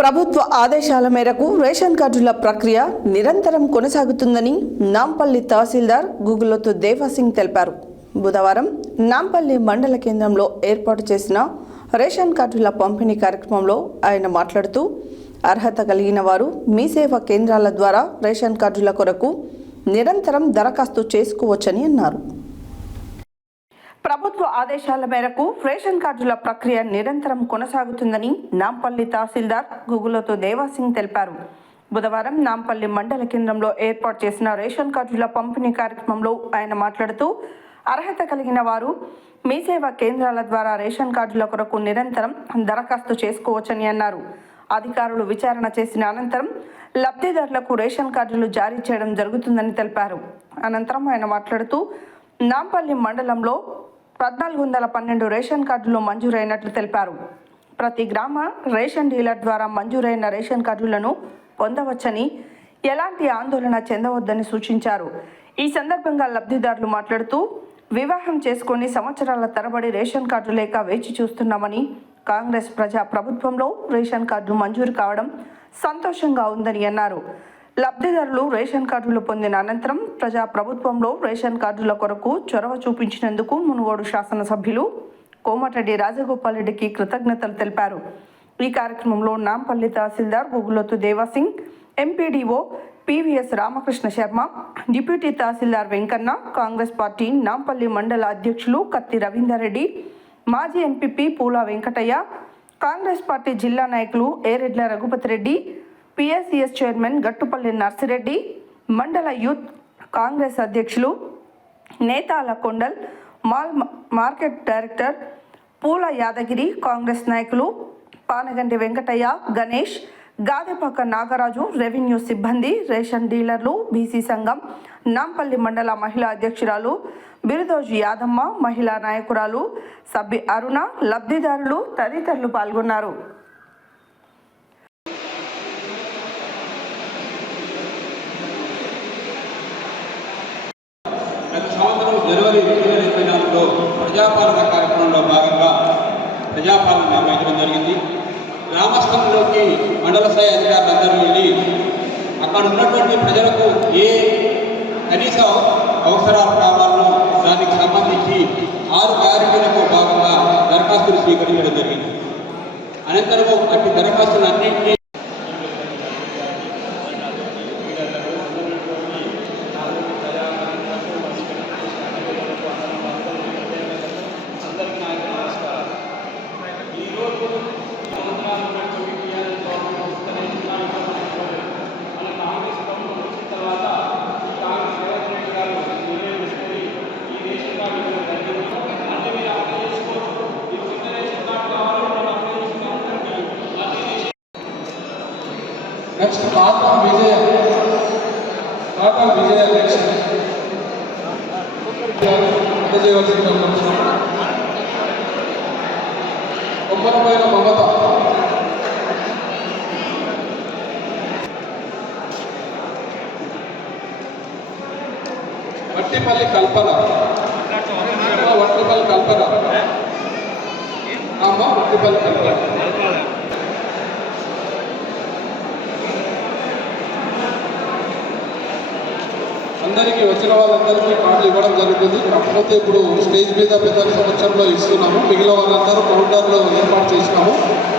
ప్రభుత్వ ఆదేశాల మేరకు రేషన్ కార్డుల ప్రక్రియ నిరంతరం కొనసాగుతుందని నాంపల్లి తహసీల్దార్ గుగులోతు దేవాసింగ్ తెలిపారు. బుధవారం నాంపల్లి మండల కేంద్రంలో ఏర్పాటు చేసిన రేషన్ కార్డుల పంపిణీ కార్యక్రమంలో ఆయన మాట్లాడుతూ, అర్హత కలిగిన వారు మీ సేవా కేంద్రాల ద్వారా రేషన్ కార్డుల కొరకు నిరంతరం దరఖాస్తు చేసుకోవచ్చని అన్నారు. ప్రభుత్వ ఆదేశాల మేరకు రేషన్ కార్డుల ప్రక్రియ నిరంతరం కొనసాగుతుందని నాంపల్లి తహసీల్దార్ గుగులోతు దేవాసింగ్ తెలిపారు. బుధవారం నాంపల్లి మండల కేంద్రంలో ఏర్పాటు చేసిన రేషన్ కార్డుల పంపిణీ కార్యక్రమంలో ఆయన మాట్లాడుతూ, అర్హత కలిగిన వారు మీ సేవా కేంద్రాల ద్వారా రేషన్ కార్డుల కొరకు నిరంతరం దరఖాస్తు చేసుకోవచ్చని అన్నారు. అధికారులు విచారణ చేసిన అనంతరం లబ్ధిదారులకు రేషన్ కార్డులు జారీ చేయడం జరుగుతుందని తెలిపారు. అనంతరం ఆయన మాట్లాడుతూ, నాంపల్లి మండలంలో 1412 రేషన్ కార్డులు మంజూరైనట్లు తెలిపారు. ప్రతి గ్రామ రేషన్ డీలర్ ద్వారా మంజూరైన రేషన్ కార్డులను పొందవచ్చని, ఎలాంటి ఆందోళన చెందవద్దని సూచించారు. ఈ సందర్భంగా లబ్ధిదారులు మాట్లాడుతూ, వివాహం చేసుకొని సంవత్సరాల తరబడి రేషన్ కార్డు లేక వేచి చూస్తున్నామని, కాంగ్రెస్ ప్రజా ప్రభుత్వంలో రేషన్ కార్డు మంజూరు కావడం సంతోషంగా ఉందని అన్నారు. లబ్ధిదారులు రేషన్ కార్డులు పొందిన అనంతరం ప్రజా ప్రభుత్వంలో రేషన్ కార్డుల కొరకు చొరవ చూపించినందుకు మునుగోడు శాసనసభ్యులు కోమటిరెడ్డి రాజగోపాల్ రెడ్డికి కృతజ్ఞతలు తెలిపారు. ఈ కార్యక్రమంలో Nampally tahsildar Guguloth Devasingh, MPDO PVS Ramakrishna Sharma, deputy tahsildar Venkanna, Congress party Nampally మండల అధ్యక్షులు కత్తి రవీందర్ రెడ్డి, మాజీ ఎంపీపీ పూల వెంకటయ్య, కాంగ్రెస్ పార్టీ జిల్లా నాయకులు ఏరెడ్ల రఘుపతి రెడ్డి, పిఎస్సిఎస్ చైర్మన్ గట్టుపల్లి నర్సిరెడ్డి, మండల యూత్ కాంగ్రెస్ అధ్యక్షులు నేతాల కొండల్, మార్కెట్ డైరెక్టర్ పూల యాదగిరి, కాంగ్రెస్ నాయకులు పానగంటి వెంకటయ్య, గణేష్, గాదెపాక నాగరాజు, రెవెన్యూ సిబ్బంది, రేషన్ డీలర్లు, బీసీ సంఘం నాంపల్లి మండల మహిళా అధ్యక్షురాలు బిరుదోజు యాదమ్మ, మహిళా నాయకురాలు సబ్బి అరుణ, లబ్ధిదారులు తదితరులు పాల్గొన్నారు. జనవరి 2024లో ప్రజాపాలన కార్యక్రమంలో భాగంగా ప్రజాపాలన నిర్వహించడం జరిగింది. గ్రామస్థంలోకి మండల స్థాయి అధికారులందరూ వెళ్ళి అక్కడ ఉన్నటువంటి ప్రజలకు ఏ కనీస అవసరాలు కావాలో దానికి సంబంధించి 6 ప్రయారిటీలకు భాగంగా దరఖాస్తులు స్వీకరించడం జరిగింది. అనంతరము అట్టి దరఖాస్తులన్నింటినీ నెక్స్ట్ కాటం విజయ నెక్స్ట్ కొమ్మలపైన మమత, వట్టిపల్లి కల్పన, వట్టిపల్లి కల్పన అమ్మ, వట్టిపల్లి కల్పన. అందరికీ వచ్చిన వాళ్ళందరికీ కార్డులు ఇవ్వడం జరుగుతుంది. కాకపోతే ఇప్పుడు స్టేజ్ మీద పెద్ద సంవత్సరంలో ఇస్తున్నాము. మిగిలిన వాళ్ళందరూ కౌంటర్లో ఏర్పాటు చేసినాము.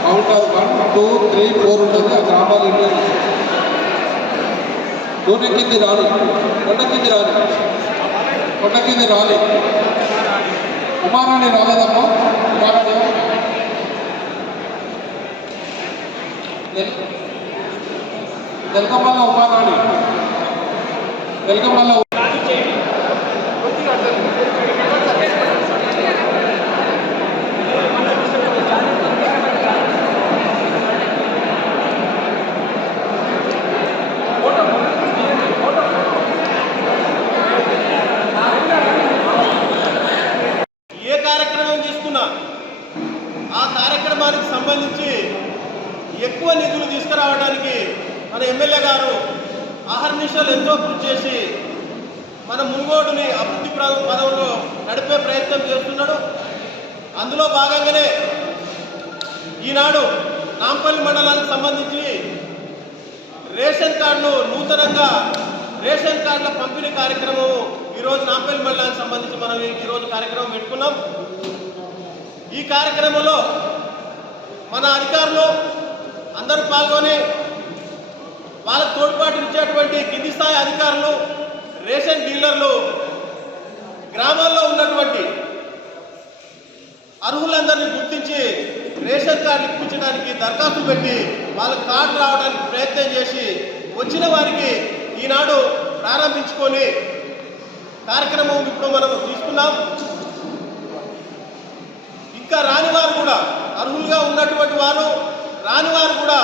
కౌంటర్ 1, 2, 3, 4 ఉంటుంది. ఆ గ్రామాలు ఏంటంటే నూనె కింది రాలి, కొండ కింది రాలి, ఉమారాణి రాలేదమ్మా, ఉమారాణి తెలకమల్ల ఉమారాణి, తెలకమల్ల కార్యక్రమానికి సంబంధించి ఎక్కువ నిధులు తీసుకురావడానికి మన ఎమ్మెల్యే గారు ఆహర్నిశలు ఎంతో కృషి చేసి మన మునుగోడుని అభివృద్ధి పదంలో నడిపే ప్రయత్నం చేస్తున్నాడు. అందులో భాగంగానే ఈనాడు నాంపల్లి మండలానికి సంబంధించి రేషన్ కార్డును నూతనంగా రేషన్ కార్డుల పంపిణీ కార్యక్రమం ఈరోజు నాంపల్లి మండలానికి సంబంధించి మనం ఈరోజు కార్యక్రమం పెట్టుకున్నాం. ఈ కార్యక్రమంలో మన అధికారులు అందరూ పాల్గొని వాళ్ళకు తోడ్పాటు ఇచ్చేటువంటి కింది స్థాయి అధికారులు, రేషన్ డీలర్లు, గ్రామాల్లో ఉన్నటువంటి అర్హులందరినీ గుర్తించి రేషన్ కార్డు ఇప్పించడానికి దరఖాస్తు పెట్టి వాళ్ళకి కార్డు రావడానికి ప్రయత్నం చేసి వచ్చిన వారికి ఈనాడు ప్రారంభించుకొని కార్యక్రమం ఇప్పుడు మనం తీసుకున్నాం. ఇంకా రానివారు కూడా, అర్హులుగా ఉన్నటువంటి వారు రానివారు కూడా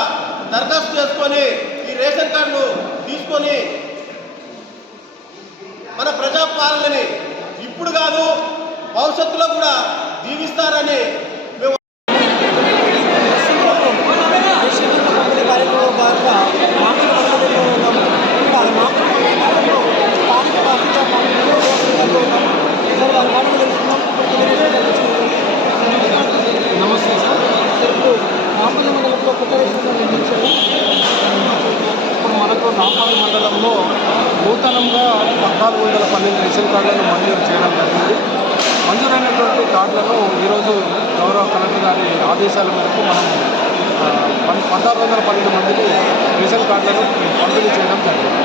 దరఖాస్తు చేసుకొని ఈ రేషన్ కార్డును తీసుకొని మన ప్రజాపాలనని ఇప్పుడు కాదు భవిష్యత్తులో కూడా జీవిస్తారని మేము నమస్తే సార్. నాంపల్లి మండలంలో కొత్త రేషన్ నిర్మించారు. ఇప్పుడు మనకు నాంపల్లి మండలంలో నూతనంగా 1412 రేషన్ కార్డులను మంజూరు చేయడం జరిగింది. మంజూరైనటువంటి కార్డులను ఈరోజు గౌరవ కలెక్టర్ గారి ఆదేశాల మేరకు మనం 1612 మందికి రేషన్ కార్డులను పంపిణీ చేయడం జరిగింది.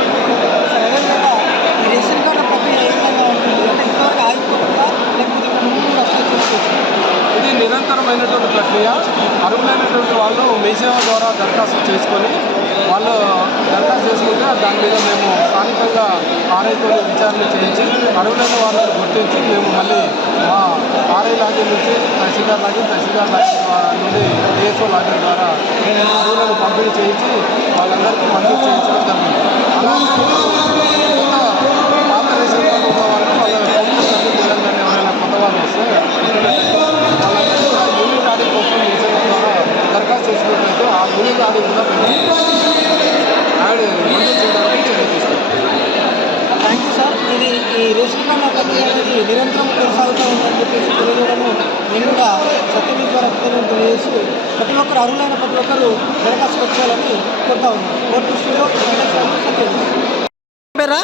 ఈ రేషన్ కార్డు ప్రక్రియ ఏ విధంగా ఉంటుంది? అంటే ఇంతవరకు ఆగిపోతుందా, లేకపోతే ముందు కూడా అప్లై చేసుకోవచ్చు? ఇది నిరంతరమైనటువంటి ప్రక్రియ. అర్హులైనటువంటి వాళ్ళు మీ సేవ ద్వారా దరఖాస్తు చేసుకొని వాళ్ళు దరఖాస్తు చేసుకుంటే దాని మీద మేము స్థానికంగా ఆర్ఐతో విచారణ చేయించి అర్హులైన వాళ్ళని గుర్తించి మేము మళ్ళీ మా ఆర్ఐ లాగిన్ నుంచి తహసీల్దార్ లాగిన్ నుండి డిఎస్ఓ లాగిన్ ద్వారా అర్హులను పంపిణీ చేయించి వాళ్ళందరికీ మంజూరు చేయించడం జరిగింది. అలాగే పాత రేషన్ కార్డు ఉన్న వాళ్ళు వాళ్ళ ప్రభుత్వ సభ్యులు తెలంగాణ ఎవరైనా కొత్త వాళ్ళు వస్తే వాళ్ళందరూ కూడా యూనిట్ ఆడిట్ కోసం మీ సేవ ద్వారా దరఖాస్తు చేసినట్లయితే ఆ యూనిట్ ఆడిట్ కూడా మంజూరు చేయడానికి చర్య తీసుకుంటాం. Thank you sir. ఇది ఈ రేషన్ కార్డు ప్రక్రియ అనేది నిరంతరం కొనసాగుతూ ఉందని చెప్పేసి తెలియజేయడము నేను కూడా సత్యమీ ద్వారా తెలియజేస్తూ ప్రతి ఒక్కరు అర్హులైన ప్రతి ఒక్కరు దరఖాస్తు పెట్టుకోవాలని కోరుతా ఉన్నాను. కోర్టు దృష్టిలో సత్యం పేరా?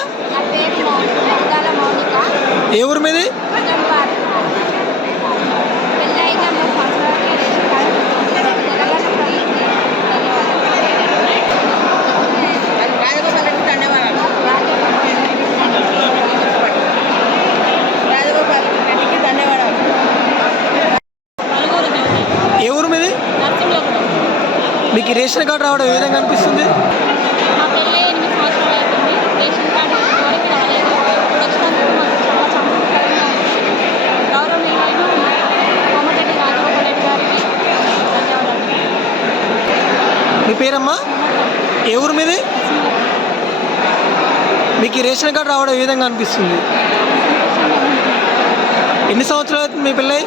ఏ ఊరు మీది? ఏ ఊరు మీది? మీకు రేషన్ కార్డు రావడం ఏ విధంగా అనిపిస్తుంది? మా పెళ్ళి 8 సంవత్సరాలు అవుతుంది. రేషన్ కార్డు ఎవరికి రాలేదు. వచ్చినందుకు మాకు చాలా సంతోషకరంగా ఉంది. గౌరవనీయులైన కోమటిరెడ్డి రాజగోపాల్ రెడ్డి గారికి ధన్యవాదాలు. మీ పేరమ్మా? ఏ ఊరు మీది? మీకు ఈ రేషన్ కార్డు రావడం ఏ విధంగా అనిపిస్తుంది? ఎన్ని సంవత్సరాలు అవుతుంది మీ పిల్లయి?